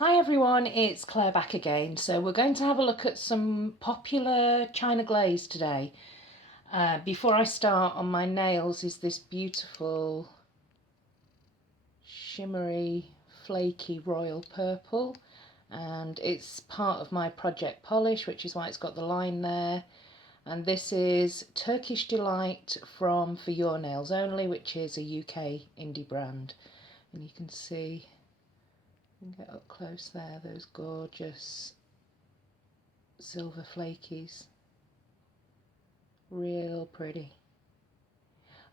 Hi everyone, it's Claire back again. So we're going to have a look at some popular China glaze today. Before I start, on my nails is this beautiful shimmery flaky royal purple, and it's part of my project polish, which is why it's got the line there. And this is Turkish Delight from For Your Nails Only, which is a UK indie brand. And you can see, you can get up close there, those gorgeous silver flakies, real pretty.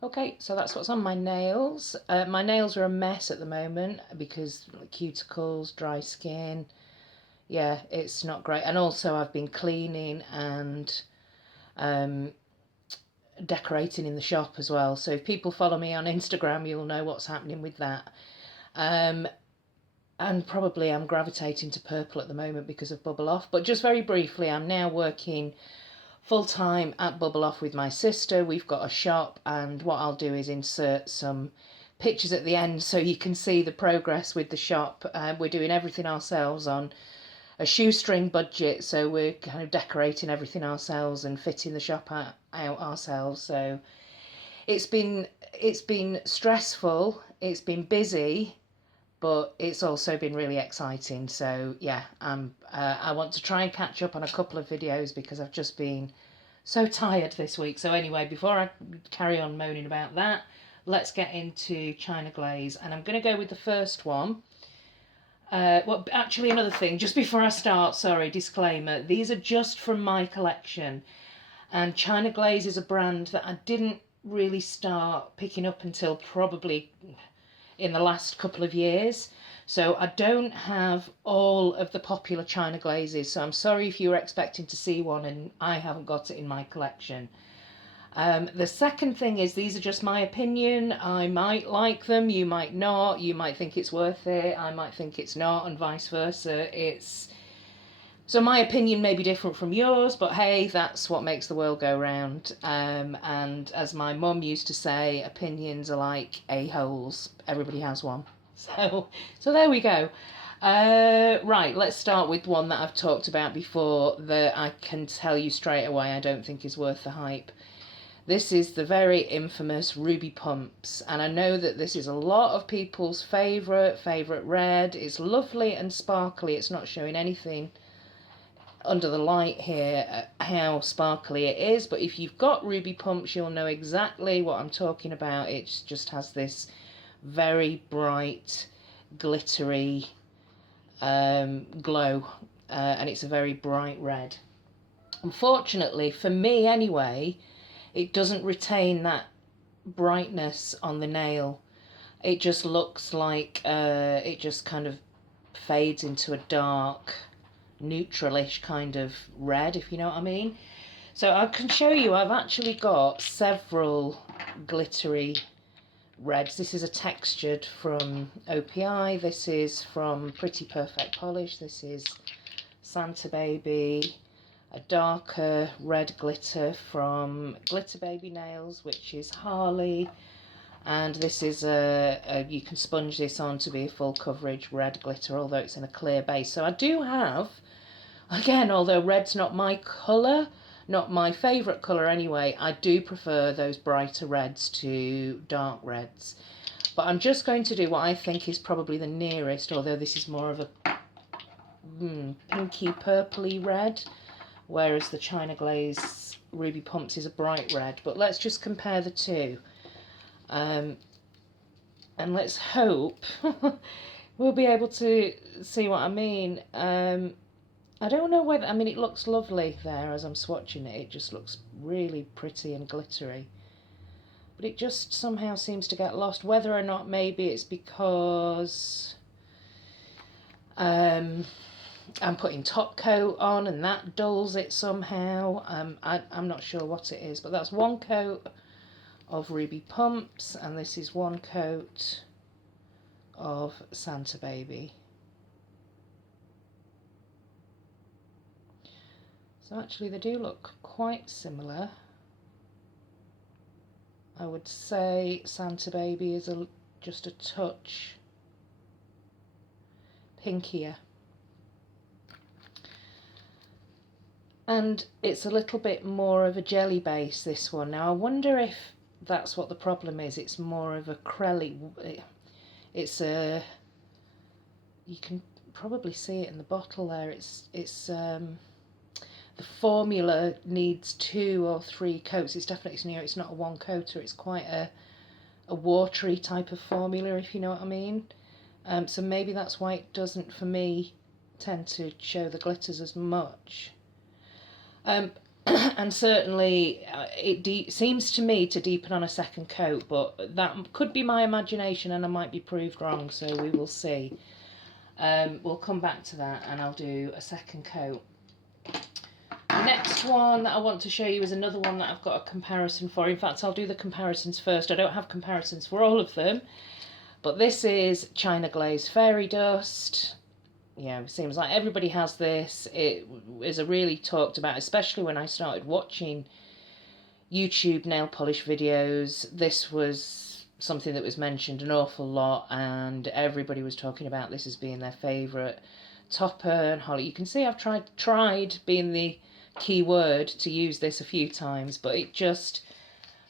Okay, so that's what's on my nails. My nails are a mess at the moment because cuticles, dry skin. Yeah, it's not great. And also I've been cleaning and decorating in the shop as well. So if people follow me on Instagram, you'll know what's happening with that. And probably I'm gravitating to purple at the moment because of Bubble Off. But just very briefly, I'm now working full-time at Bubble Off with my sister. We've got a shop, and what I'll do is insert some pictures at the end so you can see the progress with the shop. We're doing everything ourselves on a shoestring budget, so we're kind of decorating everything ourselves and fitting the shop out ourselves. So it's been stressful, it's been busy, but it's also been really exciting. So yeah, I want to try and catch up on a couple of videos because I've just been so tired this week. So anyway, before I carry on moaning about that, let's get into China Glaze, and I'm going to go with the first one. Well, actually, another thing, just before I start, sorry, disclaimer, these are just from my collection, and China Glaze is a brand that I didn't really start picking up until probably in the last couple of years. So I don't have all of the popular China glazes, so I'm sorry if you were expecting to see one and I haven't got it in my collection. The second thing is, these are just my opinion. I might like them, you might not, you might think it's worth it, I might think it's not, and vice versa. So my opinion may be different from yours, but hey, that's what makes the world go round. And as my mum used to say, opinions are like a-holes. Everybody has one. So there we go. Right, let's start with one that I've talked about before that I can tell you straight away I don't think is worth the hype. This is the very infamous Ruby Pumps, and I know that this is a lot of people's favourite red. It's lovely and sparkly. It's not showing anything under the light here how sparkly it is, but if you've got Ruby Pumps, you'll know exactly what I'm talking about. It just has this very bright, glittery glow, and it's a very bright red. Unfortunately, for me anyway, it doesn't retain that brightness on the nail. It just looks like it just kind of fades into a dark, neutralish kind of red, if you know what I mean. So I can show you, I've actually got several glittery reds. This is a textured from OPI, this is from Pretty Perfect Polish, this is Santa Baby, a darker red glitter from Glitter Baby Nails, which is Harley, and this is you can sponge this on to be a full coverage red glitter, although it's in a clear base. So I do have, again, although red's not my colour, not my favourite colour anyway, I do prefer those brighter reds to dark reds. But I'm just going to do what I think is probably the nearest, although this is more of a pinky purpley red, whereas the China Glaze Ruby Pumps is a bright red. But let's just compare the two. And let's hope we'll be able to see what I mean. I don't know whether, I mean, it looks lovely there as I'm swatching it. It just looks really pretty and glittery. But it just somehow seems to get lost. Whether or not maybe it's because I'm putting top coat on and that dulls it somehow. I'm not sure what it is, but that's one coat of Ruby Pumps, and this is one coat of Santa Baby. So actually they do look quite similar. I would say Santa Baby is just a touch pinkier. And it's a little bit more of a jelly base, this one. Now I wonder if that's what the problem is. It's more of a crelly. It's a, you can probably see it in the bottle there. The formula needs 2 or 3 coats. It's definitely, you know, it's not a one coater. It's quite a watery type of formula, if you know what I mean. So maybe that's why it doesn't, for me, tend to show the glitters as much. And certainly it seems to me to deepen on a second coat, but that could be my imagination and I might be proved wrong, so we will see. We'll come back to that and I'll do a second coat. The next one that I want to show you is another one that I've got a comparison for. In fact, I'll do the comparisons first. I don't have comparisons for all of them, but this is China Glaze Fairy Dust. Yeah, it seems like everybody has this. It is a really talked about, especially when I started watching YouTube nail polish videos. This was something that was mentioned an awful lot, and everybody was talking about this as being their favourite topper and holly. You can see I've tried being the key word to use this a few times, but it just,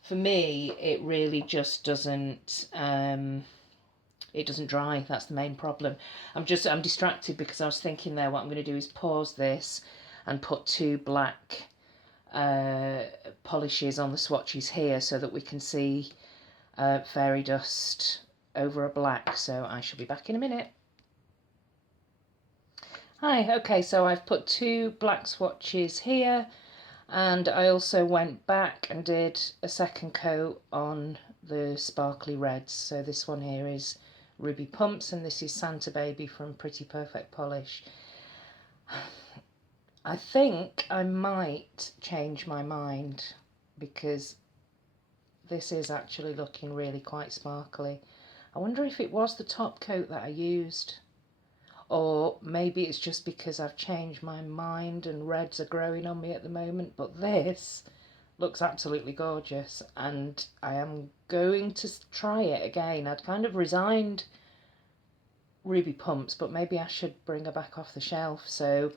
for me, it really just doesn't. It doesn't dry. That's the main problem. I'm distracted because I was thinking there what I'm going to do is pause this and put 2 black polishes on the swatches here so that we can see fairy dust over a black. So I shall be back in a minute. Hi, okay, so I've put 2 black swatches here, and I also went back and did a second coat on the sparkly reds. So this one here is Ruby Pumps, and this is Santa Baby from Pretty Perfect Polish. I think I might change my mind because this is actually looking really quite sparkly. I wonder if it was the top coat that I used, or maybe it's just because I've changed my mind and reds are growing on me at the moment, but this looks absolutely gorgeous and I am going to try it again. I'd kind of resigned Ruby Pumps, but maybe I should bring her back off the shelf. So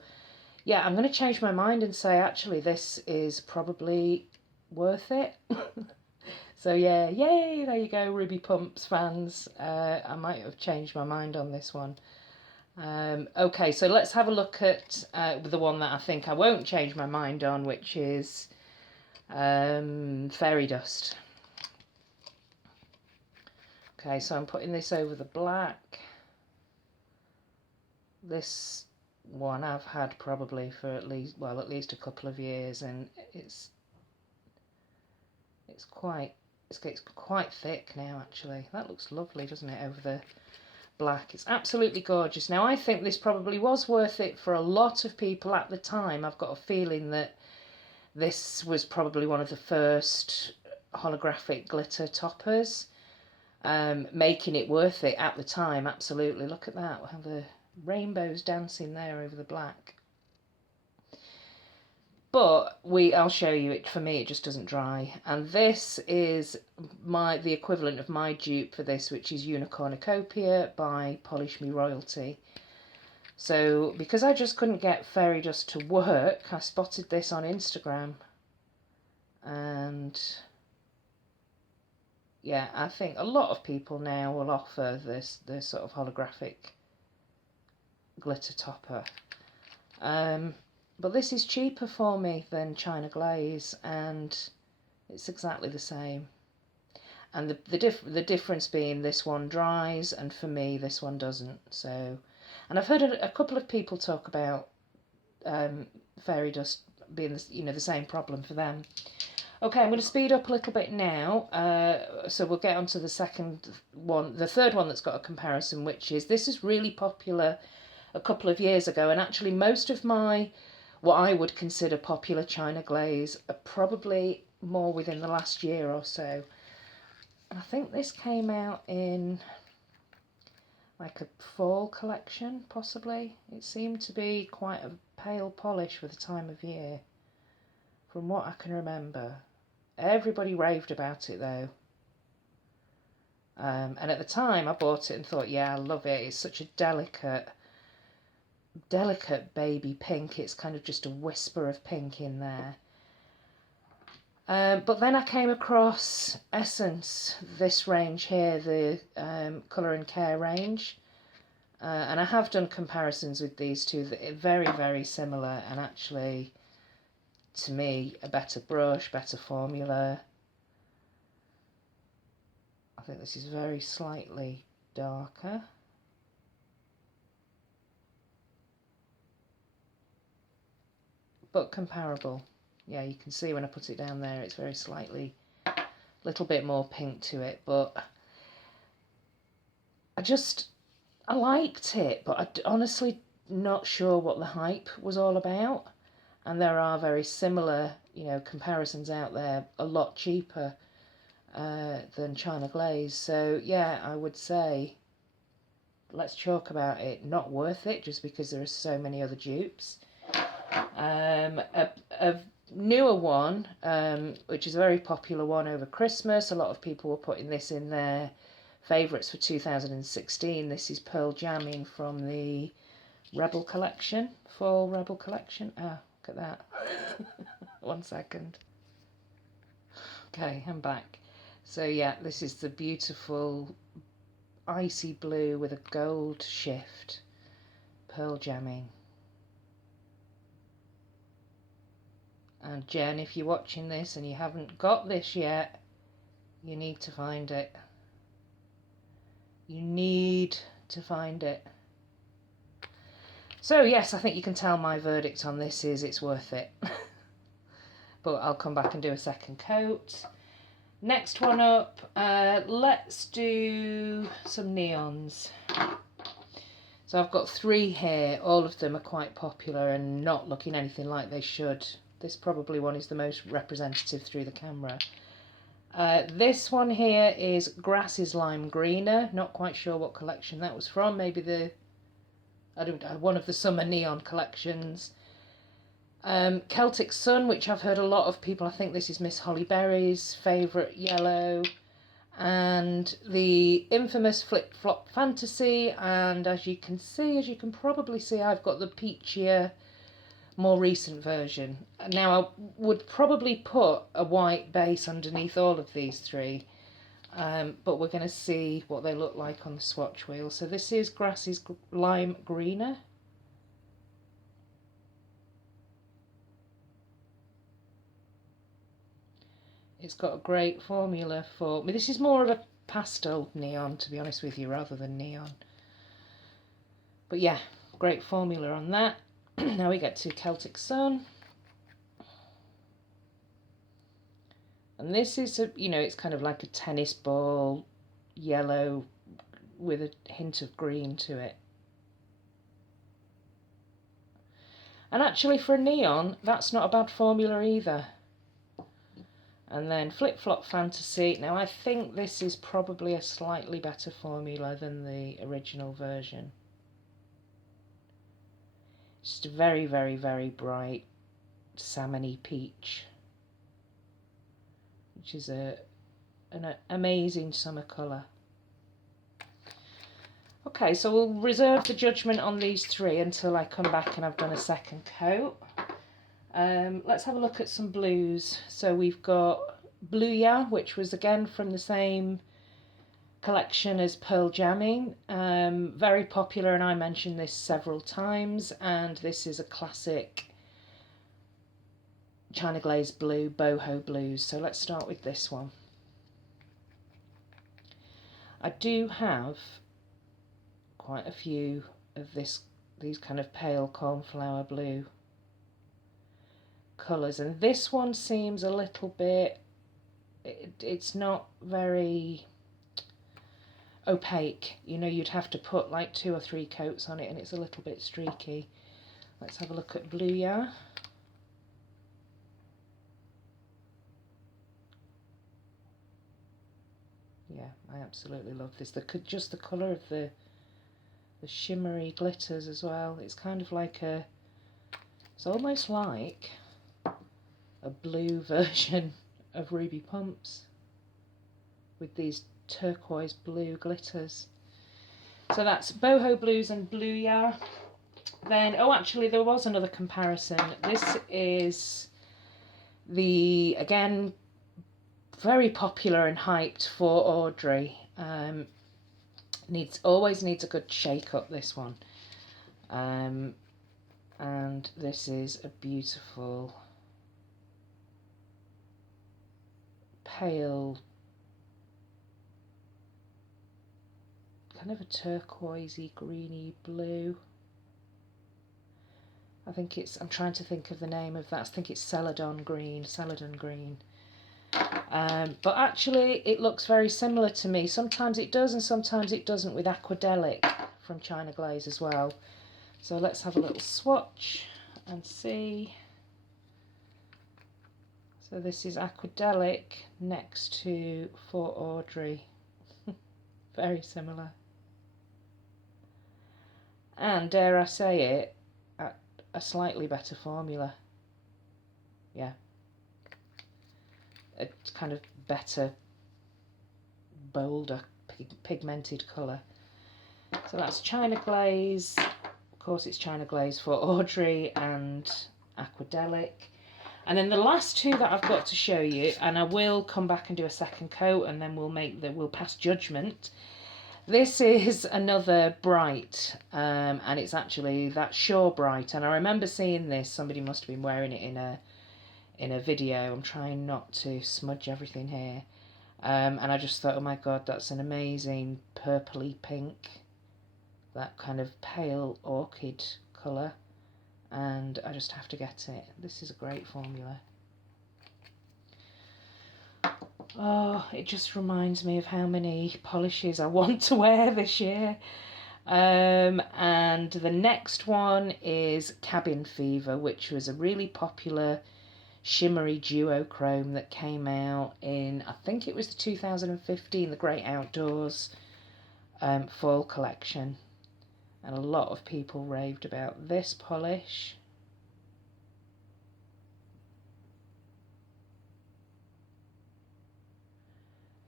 yeah, I'm going to change my mind and say actually this is probably worth it. So yeah, yay, there you go, Ruby Pumps fans. I might have changed my mind on this one. Okay, so let's have a look at the one that I think I won't change my mind on, which is Fairy Dust. Okay, so I'm putting this over the black. This one I've had probably for at least a couple of years, and it's quite thick now actually. That looks lovely, doesn't it, over the black? It's absolutely gorgeous. Now I think this probably was worth it for a lot of people at the time. I've got a feeling that this was probably one of the first holographic glitter toppers, making it worth it at the time. Absolutely. Look at that, how the rainbow's dancing there over the black. But I'll show you it. For me, it just doesn't dry. And this is the equivalent of my dupe for this, which is Unicornucopia by Polish Me Royalty. So because I just couldn't get Fairy Dust to work, I spotted this on Instagram. And yeah, I think a lot of people now will offer this sort of holographic glitter topper. But this is cheaper for me than China Glaze, and it's exactly the same. And the difference being this one dries, and for me this one doesn't. So, and I've heard a couple of people talk about Fairy Dust being the same problem for them. Okay, I'm going to speed up a little bit now, so we'll get on to the third one that's got a comparison, which is, this is really popular a couple of years ago, and actually most of what I would consider popular China Glaze are probably more within the last year or so. I think this came out in like a fall collection, possibly. It seemed to be quite a pale polish for the time of year, from what I can remember. Everybody raved about it though. And at the time I bought it and thought, yeah, I love it. It's such a delicate delicate baby pink. It's kind of just a whisper of pink in there. But then I came across Essence, this range here, the Colour and Care range. And I have done comparisons with these two. They're very, very similar, and actually, to me, a better brush, better formula. I think this is very slightly darker. But comparable. Yeah, you can see when I put it down there, it's very slightly, little bit more pink to it, but I liked it, but I'm honestly not sure what the hype was all about. And there are very similar, comparisons out there, a lot cheaper than China Glaze. So yeah, I would say let's talk about it. Not worth it, just because there are so many other dupes. A newer one, which is a very popular one over Christmas. A lot of people were putting this in their favourites for 2016. This is Pearl Jammin from the Rebel collection, Fall Rebel collection. Ah, look at that. 1 second. Okay, I'm back. So yeah, this is the beautiful icy blue with a gold shift, Pearl Jammin. And Jen, if you're watching this and you haven't got this yet, you need to find it. You need to find it. So yes, I think you can tell my verdict on this is it's worth it. But I'll come back and do a second coat. Next one up, let's do some neons. So I've got 3 here. All of them are quite popular and not looking anything like they should. This probably one is the most representative through the camera. This one here is Grass's Lime Greener. Not quite sure what collection that was from. Maybe one of the summer neon collections. Celtic Sun, which I've heard a lot of people, I think this is Miss Holly Berry's favourite yellow. And the infamous Flip Flop Fantasy. And as you can probably see, I've got the peachier, more recent version. Now I would probably put a white base underneath all of these 3, but we're going to see what they look like on the swatch wheel. So this is Grass's Lime Greener. It's got a great formula for me. This is more of a pastel neon, to be honest with you, rather than neon. But yeah, great formula on that. Now we get to Celtic Sun. And this is, it's kind of like a tennis ball yellow with a hint of green to it. And actually for a neon, that's not a bad formula either. And then Flip Flop Fantasy. Now I think this is probably a slightly better formula than the original version. Just a very, very, very bright salmon-y peach, which is an amazing summer colour. Okay, so we'll reserve the judgment on these 3 until I come back and I've done a second coat. Let's have a look at some blues. So we've got Blueya, which was again from the same collection as Pearl Jammin. Very popular, and I mentioned this several times. And this is a classic China Glaze blue, boho blues. So let's start with this one. I do have quite a few of these kind of pale cornflower blue colours, and this one seems a little bit, it's not very opaque. You'd have to put like 2 or 3 coats on it and it's a little bit streaky. Let's have a look at Blueya. Yeah, I absolutely love this. Just the colour of the shimmery glitters as well. It's kind of like it's almost like a blue version of Ruby Pumps with these turquoise blue glitters. So that's Boho Blues and Blueya. Then, oh, actually, there was another comparison. This is the, again, very popular and hyped for Audrey. Always needs a good shake up, this one. And this is a beautiful pale, kind of a turquoisey, greeny blue. I think it's, I'm trying to think of the name of that. I think it's Celadon green. But actually it looks very similar to me. Sometimes it does and sometimes it doesn't with Aquadelic from China Glaze as well. So let's have a little swatch and see. So this is Aquadelic next to For Audrey. Very similar. And dare I say it, a slightly better formula. Yeah. A kind of better, bolder, pigmented colour. So that's China Glaze. Of course it's China Glaze for Audrey and Aquadelic. And then the last two that I've got to show you, and I will come back and do a second coat and then we'll pass judgment. This is another bright, and it's actually that Shore Bright, and I remember seeing this. Somebody must have been wearing it in a video. I'm trying not to smudge everything here, and I just thought, oh my god, that's an amazing purpley pink, that kind of pale orchid colour, and I just have to get it. This is a great formula. Oh, it just reminds me of how many polishes I want to wear this year. And the next one is Cabin Fever, which was a really popular shimmery duochrome that came out in, I think it was the 2015, the Great Outdoors fall collection. And a lot of people raved about this polish.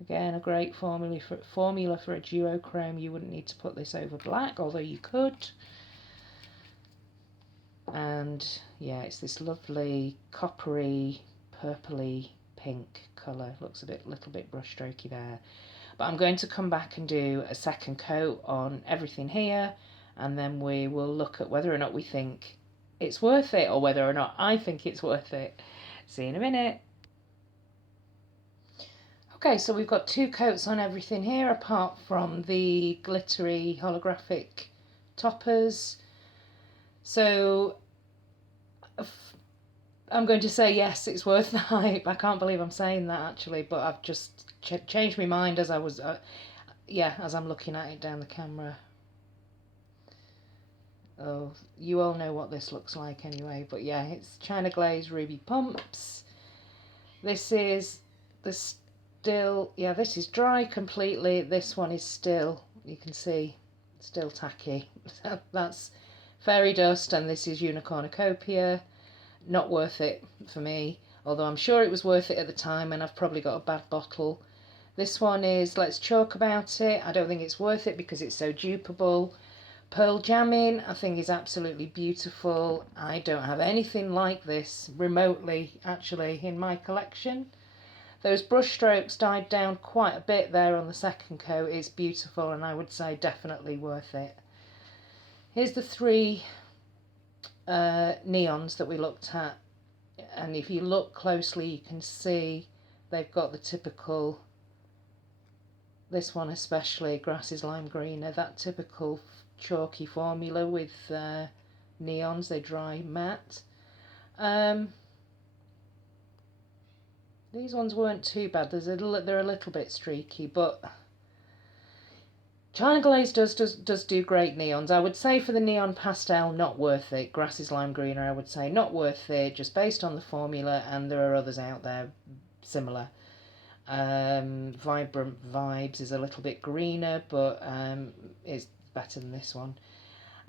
Again, a great formula for a duochrome. You wouldn't need to put this over black, although you could. And yeah, it's this lovely coppery, purpley pink colour. Looks a little bit brush strokey there. But I'm going to come back and do a second coat on everything here, and then we will look at whether or not we think it's worth it, or whether or not I think it's worth it. See you in a minute. Okay, so we've got two coats on everything here, apart from the glittery holographic toppers. So I'm going to say yes, it's worth the hype. I can't believe I'm saying that actually, but I've just changed my mind as I was, as I'm looking at it down the camera. Oh, you all know what this looks like anyway, but yeah, it's China Glaze Ruby Pumps. This is the still, yeah, this is dry completely. This one is still, you can see, still tacky. That's Fairy Dust, and this is Unicornucopia. Not worth it for me, although I'm sure it was worth it at the time, and I've probably got a bad bottle. This one is Let's Chalk About It. I don't think it's worth it because it's so dupeable. Pearl Jammin, I think, is absolutely beautiful. I don't have anything like this remotely, actually, in my collection. Those brush strokes died down quite a bit there on the second coat. It's beautiful, and I would say definitely worth it. Here's the three neons that we looked at, and if you look closely you can see they've got the typical, this one especially, Grass is Lime Greener, that typical chalky formula with neons. They dry matte. These ones weren't too bad. They're a little bit streaky, but China Glaze does do great neons. I would say for the neon pastel, not worth it. Grass is Lime Greener, I would say not worth it, just based on the formula, and there are others out there similar. Vibrant Vibes is a little bit greener, but it's better than this one.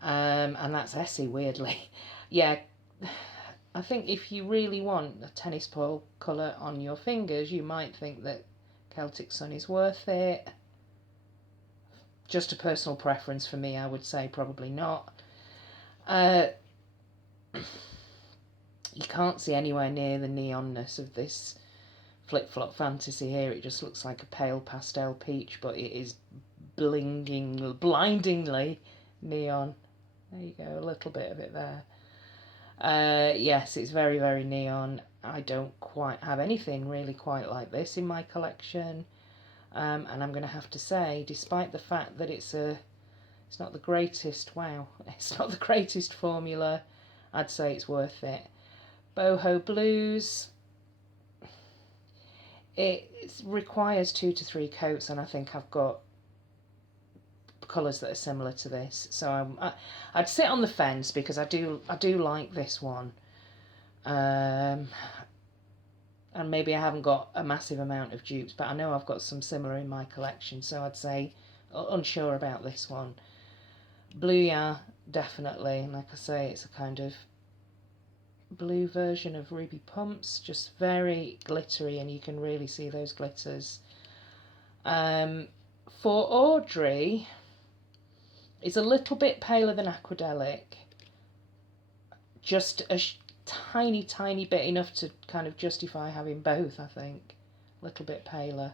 And that's Essie, weirdly. Yeah, I think if you really want a tennis ball colour on your fingers, you might think that Celtic Sun is worth it. Just a personal preference for me, I would say probably not. Uh, you can't see anywhere near the neonness of this Flip Flop Fantasy here. It just looks like a pale pastel peach, but it is blindingly neon. There you go, a little bit of it there. Yes, it's very, very neon. I don't quite have anything really quite like this in my collection. And I'm going to have to say, despite the fact that it's not the greatest, wow, it's not the greatest formula, I'd say it's worth it. Boho Blues, it requires 2 to 3 coats, and I think I've got colours that are similar to this. So I'd sit on the fence because I do like this one. And maybe I haven't got a massive amount of dupes, but I know I've got some similar in my collection, so I'd say unsure about this one. Blue, yeah, definitely. Like I say, it's a kind of blue version of Ruby Pumps, just very glittery, and you can really see those glitters. For Audrey, it's a little bit paler than Aquadelic, just a tiny bit, enough to kind of justify having both, I think. A little bit paler.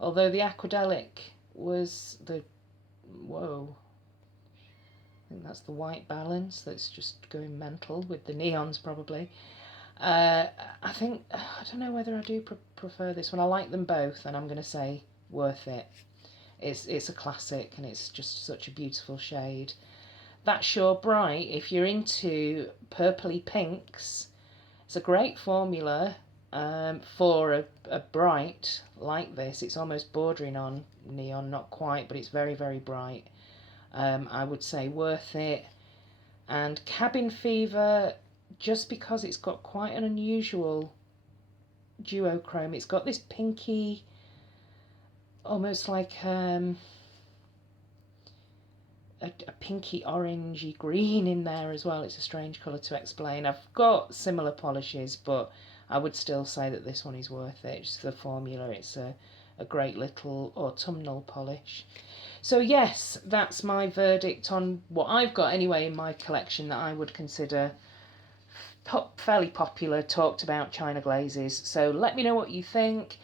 Although the Aquadelic was the... Whoa. I think that's the white balance that's just going mental with the neons, probably. I think... I don't know whether I do prefer this one. I like them both, and I'm going to say worth it. It's a classic, and it's just such a beautiful shade. That's Sure Bright, if you're into purpley pinks, it's a great formula for a bright like this. It's almost bordering on neon, not quite, but it's very, very bright. I would say worth it. And Cabin Fever, just because it's got quite an unusual duochrome. It's got this pinky, almost like a pinky orangey green in there as well. It's a strange colour to explain. I've got similar polishes, but I would still say that this one is worth it. Just the formula, it's a great little autumnal polish. So yes, that's my verdict on what I've got anyway in my collection that I would consider fairly popular, talked about China glazes. So let me know what you think.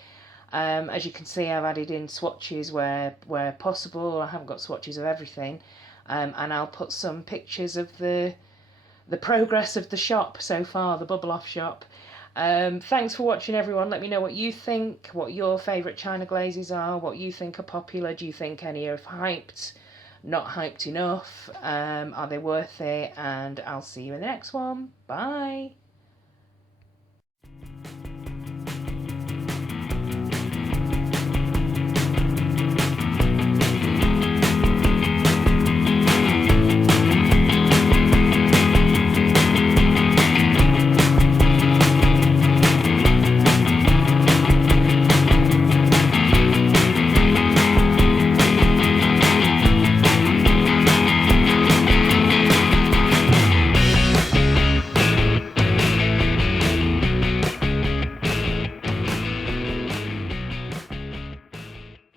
As you can see, I've added in swatches where possible. I haven't got swatches of everything. And I'll put some pictures of the progress of the shop so far, the Bubble Off shop. Thanks for watching, everyone. Let me know what you think, what your favourite China glazes are, what you think are popular. Do you think any are hyped, not hyped enough? Are they worth it? And I'll see you in the next one. Bye.